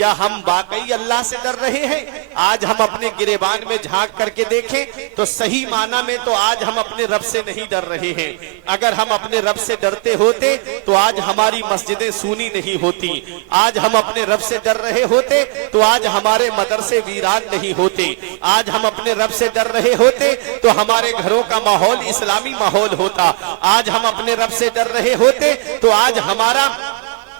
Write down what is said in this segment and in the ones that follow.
کیا ہم واقعی اللہ سے ڈر رہے ہیں؟ آج ہم اپنے گریبان میں جھانک کر کے دیکھیں تو صحیح معنی میں تو آج ہم اپنے رب سے نہیں ڈر رہے ہیں۔ اگر ہم اپنے رب سے ڈرتے ہوتے تو آج ہماری مسجدیں سونی نہیں ہوتی، آج ہم اپنے رب سے ڈر رہے ہوتے تو آج ہمارے مدرسے ویران نہیں ہوتے، آج ہم اپنے رب سے ڈر رہے ہوتے تو ہمارے گھروں کا ماحول اسلامی ماحول ہوتا، آج ہم اپنے رب سے ڈر رہے ہوتے تو آج ہمارا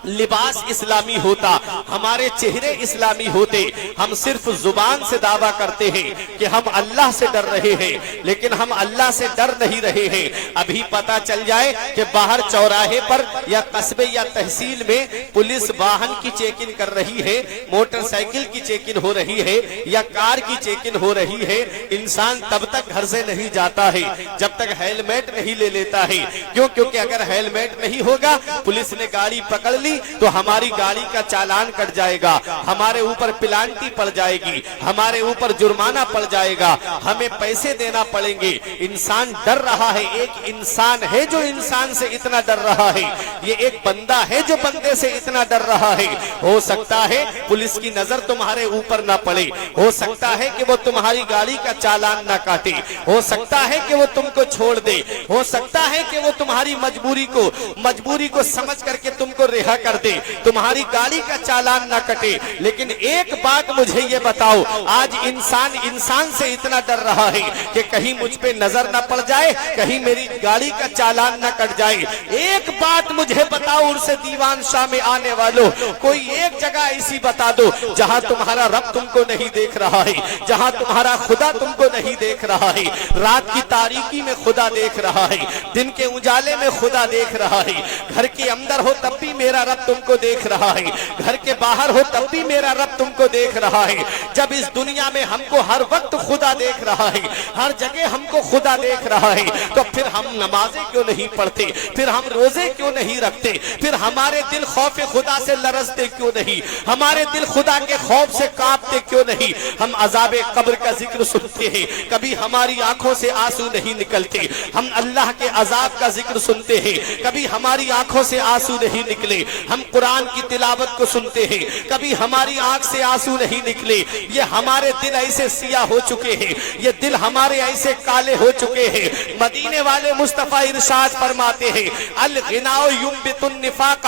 لباس اسلامی ہوتا، ہمارے چہرے اسلامی ہوتے۔ ہم صرف زبان سے دعویٰ کرتے ہیں کہ ہم اللہ سے ڈر رہے ہیں، لیکن ہم اللہ سے ڈر نہیں رہے ہیں۔ ابھی پتا چل جائے کہ باہر چوراہے پر یا قصبے یا تحصیل میں پولیس واہن کی چیکنگ کر رہی ہے، موٹر سائیکل کی چیکنگ ہو رہی ہے یا کار کی چیکنگ ہو رہی ہے، انسان تب تک گھر سے نہیں جاتا ہے جب تک ہیلمیٹ نہیں لے لیتا ہے۔ کیونکہ اگر ہیلمیٹ نہیں ہوگا، پولیس نے گاڑی پکڑ لی تو ہماری گاڑی کا چالان کٹ جائے گا، ہمارے اوپر پلانٹی پڑ جائے گی، ہمارے اوپر جرمانہ پڑ جائے گا، ہمیں پیسے دینا پڑیں گے۔ انسان ڈر رہا ہے، ایک انسان ہے جو انسان سے اتنا ڈر رہا ہے، یہ ایک بندہ ہے جو بندے سے اتنا ڈر رہا ہے۔ ہو سکتا ہے پولیس کی نظر تمہارے اوپر نہ پڑے، ہو سکتا ہے کہ وہ تمہاری گاڑی کا چالان نہ کاٹے، ہو سکتا ہے کہ وہ تم کو چھوڑ دے، ہو سکتا ہے کہ وہ تمہاری مجبوری کو سمجھ کر کے تم کو رہا کر دے، تمہاری گاڑی کا چالان نہ کٹے۔ لیکن ایک بات مجھے یہ بتاؤ، آج انسان سے اتنا ڈر رہا ہے کہ کہیں مجھ پہ نظر نہ پڑ جائے، کہیں میری گاڑی کا چالان نہ کٹ جائے۔ ایک بات مجھے بتاؤ، اور سے دیوان شاہ میں آنے والوں، کوئی ایک جگہ ایسی بتا دو جہاں تمہارا رب تم کو نہیں دیکھ رہا ہے، جہاں تمہارا خدا تم کو نہیں دیکھ رہا ہے۔ رات کی تاریکی میں خدا دیکھ رہا ہے، دن کے اجالے میں خدا دیکھ رہا ہے، گھر کے اندر ہو تب بھی میرا رب تم کو دیکھ رہا ہے، گھر کے باہر ہو تب بھی میرا رب تم کو دیکھ رہا ہے۔ جب اس دنیا میں ہم کو ہر وقت خدا دیکھ رہا ہے، ہر جگہ ہم کو خدا دیکھ رہا ہے، تو پھر ہم نمازیں کیوں نہیں پڑھتے، پھر ہم روزے کیوں نہیں رکھتے، پھر ہمارے دل خوف خدا سے لرزتے کیوں نہیں، ہمارے دل خدا کے خوف سے کانپتے کیوں نہیں؟ ہم عذاب قبر کا ذکر سنتے ہیں، کبھی ہماری آنکھوں سے آنسو نہیں نکلتے۔ ہم اللہ کے عذاب کا ذکر سنتے ہیں، کبھی ہماری آنکھوں سے آنسو نہیں نکلے۔ ہم قرآن کی تلاوت کو سنتے ہیں، کبھی ہماری آنکھ سے آنسو نہیں نکلے۔ یہ ہمارے دل ایسے سیاہ ہو چکے ہیں، یہ دل ہمارے ایسے کالے ہو چکے ہیں۔ مدینے والے مصطفیٰ ارشاد فرماتے ہیں، الغناء ينبت النفاق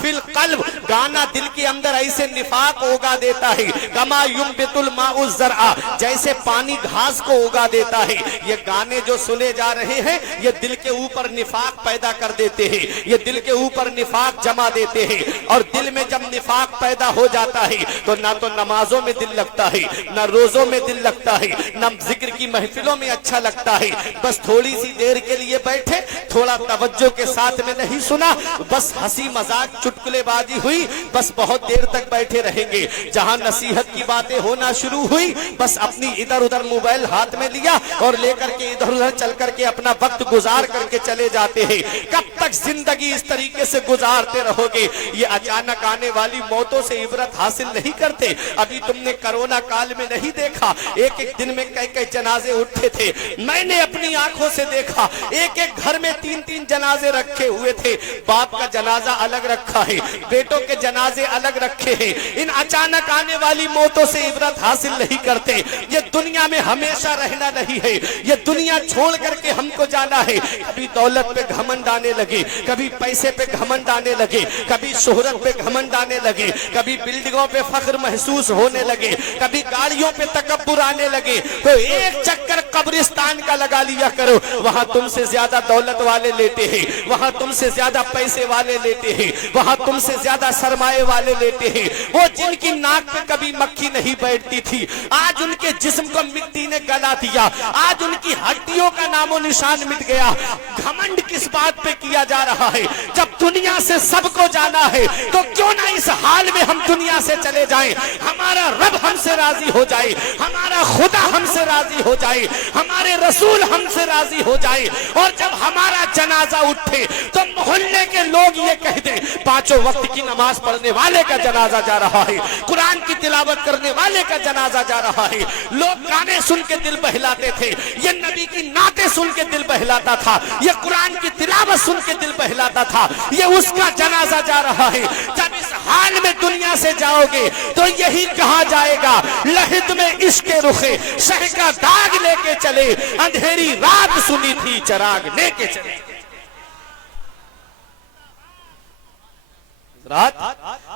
فی القلب، گانا دل کے اندر ایسے نفاق اگا دیتا ہے، کما ينبت الماء الزرع، جیسے پانی گھاس کو اگا دیتا ہے۔ یہ گانے جو سنے جا رہے ہیں، یہ دل کے اوپر نفاق پیدا کر دیتے ہیں، یہ دل کے اوپر نفاق جمع دیتے ہیں۔ اور دل میں جب نفاق پیدا ہو جاتا ہے تو نہ تو نمازوں میں دل لگتا ہے، نہ روزوں میں دل لگتا ہے، نہ ذکر کی محفلوں میں اچھا لگتا ہے۔ بس تھوڑی سی دیر کے لیے بیٹھے، تھوڑا توجہ کے ساتھ میں نہیں سنا، بس ہنسی مذاق چٹکلے بازی ہوئی، بس بہت دیر تک بیٹھے رہیں گے۔ جہاں نصیحت کی باتیں ہونا شروع ہوئی، بس اپنی ادھر ادھر موبائل ہاتھ میں لیا اور لے کر کے ادھر ادھر چل کر کے اپنا وقت گزار کر کے چلے جاتے ہیں۔ کب تک زندگی اس طریقے سے گزارتے رہو گے؟ یہ اچانک آنے والی موتوں سے عبرت حاصل نہیں کرتے؟ ابھی تم نے کرونا کال میں نہیں دیکھا ایک ایک دن میں کئی جنازے اٹھے تھے؟ میں نے اپنی آنکھوں سے دیکھا، ایک ایک گھر میں 3 جنازے رکھے ہوئے تھے۔ باپ کا جنازہ الگ رکھا ہے، بیٹوں کے جنازے الگ رکھے ہیں۔ ان اچانک آنے والی موتوں سے عبرت حاصل نہیں کرتے۔ یہ دنیا میں ہمیشہ رہنا نہیں ہے، یہ دنیا چھوڑ کر کے ہم کو جانا ہے۔ کبھی دولت پہ گھمنڈ آنے لگے، کبھی پیسے پہ گھمنڈ آنے لگے، کبھی شہرت پہ گھمنڈ آنے لگے، کبھی بلڈنگوں پہ فخر محسوس ہونے لگے، کبھی گاڑیوں پہ تکبر آنے لگے، تو ایک چکر قبرستان کا لگا لیا کرو۔ وہاں تم سے زیادہ دولت والے لیتے ہیں، وہاں تم سے زیادہ پیسے والے لیتے ہیں، وہاں تم سے زیادہ سرمایہ والے لیتے ہیں۔ وہ جن کی ناک پہ کبھی مکھی نہیں بیٹھتی تھی، آج ان کے جسم کو مٹی نے گلا دیا، آج ان کی ہڈیوں کا نام و نشان مٹ گیا۔ گھمنڈ کس بات پہ کیا جا رہا ہے؟ جب دنیا سے سب کو جانا ہے تو کیوں نہ اس حال میں ہم دنیا سے چلے جائیں، ہمارا رب ہم سے راضی ہو جائے، ہمارا خدا ہم سے راضی ہو جائے، ہمارے رسول ہم سے راضی ہو جائے۔ اور جب ہمارا جنازہ اٹھے تو محلے کے لوگ یہ کہہ دیں، 5 وقت کی نماز پڑھنے والے کا جنازہ جا رہا ہے، قرآن کی تلاوت کرنے والے کا جنازہ جا رہا ہے۔ لوگ گانے سن کے دل بہلاتے تھے، یہ نبی کی نعتیں سن کے دل بہلاتا تھا، یہ قرآن کی تلاوت سن کے دل بہلاتا تھا، یہ اس کا جنازہ جا رہا ہے۔ جب اس حال میں دنیا سے جاؤ گے تو یہی کہا جائے گا لحد میں عشق رخے شہ کا داغ لے کے چلے، اندھیری رات سنی تھی چراغ لے کے چلے۔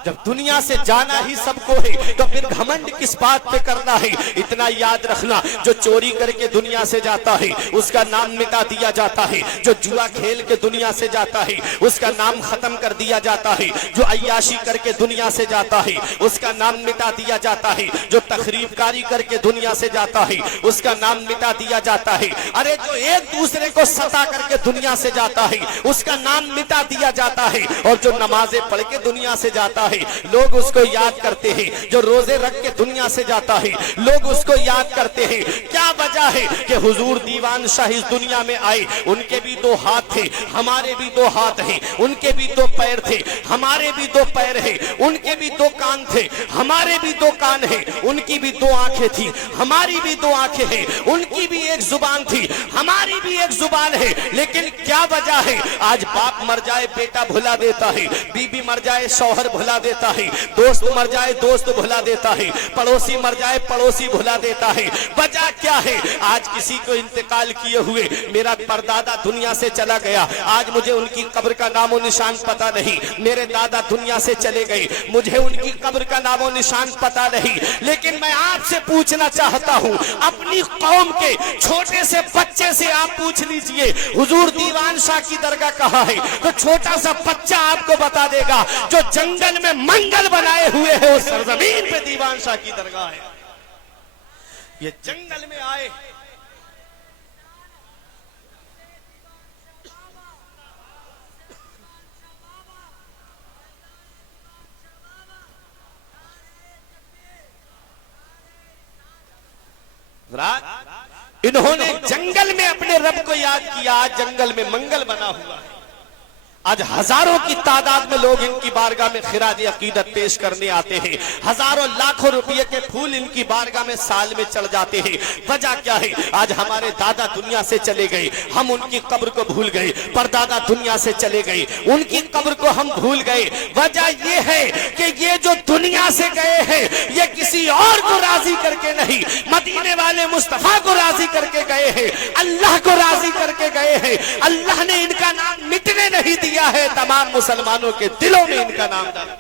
جب دنیا سے جانا ہی سب کو ہے تو پھر گھمنڈ کس بات پہ کرنا ہے؟ اتنا یاد رکھنا، جو چوری کر کے دنیا سے جاتا ہے اس کا نام مٹا دیا جاتا ہے، جو جوا کھیل کے دنیا سے جاتا ہے اس کا نام ختم کر دیا جاتا ہے، جو عیاشی کر کے دنیا سے جاتا ہے اس کا نام مٹا دیا جاتا ہے، جو تخریب کاری کر کے دنیا سے جاتا ہے اس کا نام مٹا دیا جاتا ہے، ارے جو ایک دوسرے کو ستا کر کے دنیا سے جاتا ہے اس کا نام مٹا دیا جاتا ہے، اور جو نمازیں پڑھ کے دنیا سے جاتا ہے لوگ اس کو یاد کرتے ہیں، جو روزے رکھ کے دنیا سے جاتا ہے لوگ اس کو یاد کرتے ہیں۔ کیا وجہ ہے کہ حضور دیوان شاہ اس دنیا میں آئے، ان کے بھی دو ہاتھ تھے، ہمارے بھی دو ہاتھ ہیں، ان کے بھی دو پیر تھے، ہمارے بھی دو پیر ہیں، ان کے بھی دو کان تھے، ہمارے بھی دو کان ہیں، ان کی بھی دو آنکھیں تھی، ہماری بھی دو آنکھیں ہیں، ان کی بھی ایک زبان تھی، ہماری بھی ایک زبان ہے، لیکن کیا وجہ ہے آج باپ مر جائے بیٹا بھلا دیتا ہے، بیوی مر جائے شوہر بھلا دیتا ہے، دوست مر جائے دوست بھلا دیتا ہے، پڑوسی مر جائے پڑوسی بھلا دیتا ہے۔ وجہ کیا ہے؟ آج کسی کو انتقال کیے ہوئے میرا پردادا دنیا سے چلا گیا، آج مجھے ان کی قبر کا نام و نشان پتا نہیں، میرے دادا دنیا سے چلے گئے، مجھے ان کی قبر کا نام و نشان پتا نہیں، لیکن میں آپ سے پوچھنا چاہتا ہوں، اپنی قوم کے چھوٹے سے بچے سے آپ پوچھ لیجئے حضور دیوان شاہ کی درگاہ کہاں ہے، تو چھوٹا سا بچہ آپ کو بتا دے گا جو جنگل میں منگل بنائے ہوئے ہے اس سرزمین پہ دیوان شاہ کی درگاہ ہے۔ یہ جنگل میں آئے، انہوں نے جنگل میں اپنے رب کو یاد کیا، آج جنگل میں منگل بنا ہوا ہے، آج ہزاروں کی تعداد میں لوگ ان کی بارگاہ میں خراج عقیدت پیش کرنے آتے ہیں، ہزاروں لاکھوں روپے کے پھول ان کی بارگاہ میں سال میں چڑھ جاتے ہیں۔ وجہ کیا ہے؟ آج ہمارے دادا دنیا سے چلے گئے، ہم ان کی قبر کو بھول گئے، پردادا دنیا سے چلے گئے، ان کی قبر کو ہم بھول گئے۔ وجہ یہ ہے کہ یہ جو دنیا سے گئے ہیں یہ کسی اور کو راضی کر کے نہیں، مدینے والے مصطفیٰ کو راضی کر کے گئے ہیں، اللہ کو راضی کر کے گئے ہیں۔ اللہ نے ان کا نام مٹنے نہیں دیا ہے، تمام مسلمانوں کے دلوں میں ان کا نام ڈالا۔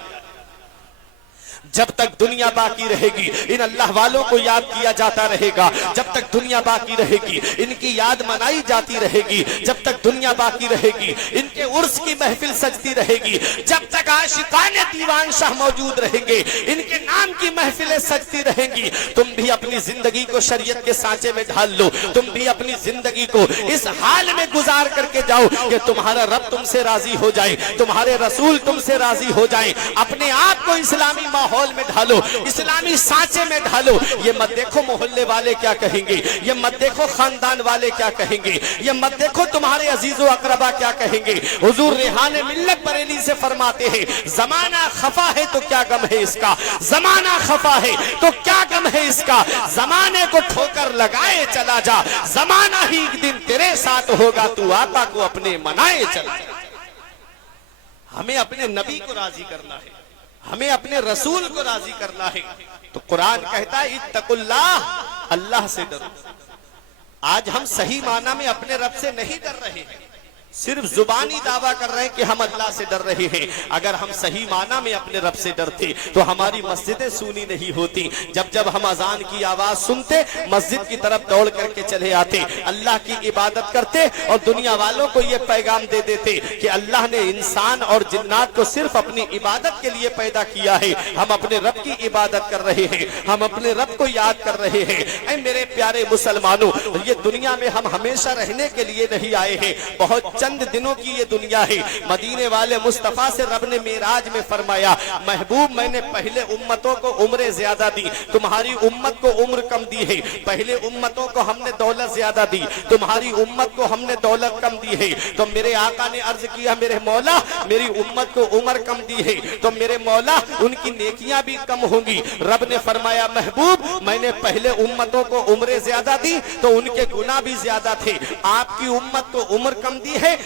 جب تک دنیا باقی رہے گی ان اللہ والوں کو یاد کیا جاتا رہے گا، جب تک دنیا باقی رہے گی ان کی یاد منائی جاتی رہے گی، جب تک دنیا باقی رہے گی ان کے عرس کی محفل سجتی رہے گی، جب تک عاشقان دیوان شاہ موجود رہیں گے ان کے نام کی محفلیں سجتی رہیں گی۔ تم بھی اپنی زندگی کو شریعت کے سانچے میں ڈھال لو، تم بھی اپنی زندگی کو اس حال میں گزار کر کے جاؤ کہ تمہارا رب تم سے راضی ہو جائے، تمہارے رسول تم سے راضی ہو جائیں۔ اپنے آپ کو اسلامی ماحول میں ڈھالو، اسلامی سانچے میں ڈھالو۔ یہ مت دیکھو محلے والے کیا کہیں گے، یہ مت دیکھو خاندان والے کیا کہیں گے، یہ مت دیکھو تمہارے عزیز و اقربا کیا کہیں گے۔ حضور ریحان ملت بریلی سے فرماتے ہیں زمانہ خفا ہے تو کیا غم ہے اس کا، زمانہ خفا ہے تو کیا غم ہے اس کا، زمانے کو ٹھوکر لگائے چلا جا، زمانہ ہی ایک دن تیرے ساتھ ہوگا، تو آقا کو اپنے منائے چلا جا۔ ہمیں اپنے نبی کو راضی کرنا ہے، ہمیں اپنے رسول کو راضی کرنا ہے، تو قرآن کہتا ہے اتقوا اللہ، اللہ سے ڈرو۔ آج ہم صحیح معنی میں اپنے رب سے نہیں ڈر رہے ہیں، صرف زبانی دعویٰ کر رہے ہیں کہ ہم اللہ سے ڈر رہے ہیں۔ اگر ہم صحیح معنی میں اپنے رب سے ڈرتے تو ہماری مسجدیں سونی نہیں ہوتی، جب جب ہم اذان کی آواز سنتے مسجد کی طرف دوڑ کر کے چلے آتے، اللہ کی عبادت کرتے اور دنیا والوں کو یہ پیغام دے دیتے کہ اللہ نے انسان اور جنات کو صرف اپنی عبادت کے لیے پیدا کیا ہے، ہم اپنے رب کی عبادت کر رہے ہیں، ہم اپنے رب کو یاد کر رہے ہیں۔ اے میرے پیارے مسلمانوں، یہ دنیا میں ہم ہمیشہ رہنے کے لیے نہیں آئے ہیں، بہت چند دنوں کی یہ دنیا ہے۔ مدینے والے مصطفیٰ سے رب نے معراج میں فرمایا محبوب میں نے پہلے امتوں کو عمریں زیادہ دی، تمہاری امت کو عمر کم دی ہے، پہلے امتوں کو ہم نے دولت زیادہ دی، تمہاری امت کو ہم نے دولت کم دی ہے۔ تو میرے آقا نے عرض کیا میرے مولا میری امت کو عمر کم دی ہے تو میرے مولا ان کی نیکیاں بھی کم ہوں گی۔ رب نے فرمایا محبوب میں نے پہلے امتوں کو عمریں زیادہ دی تو ان کے گناہ بھی زیادہ تھے، آپ کی امت کو عمر کم دی ہے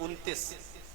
29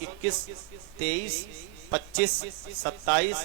21, 23, 25, 27,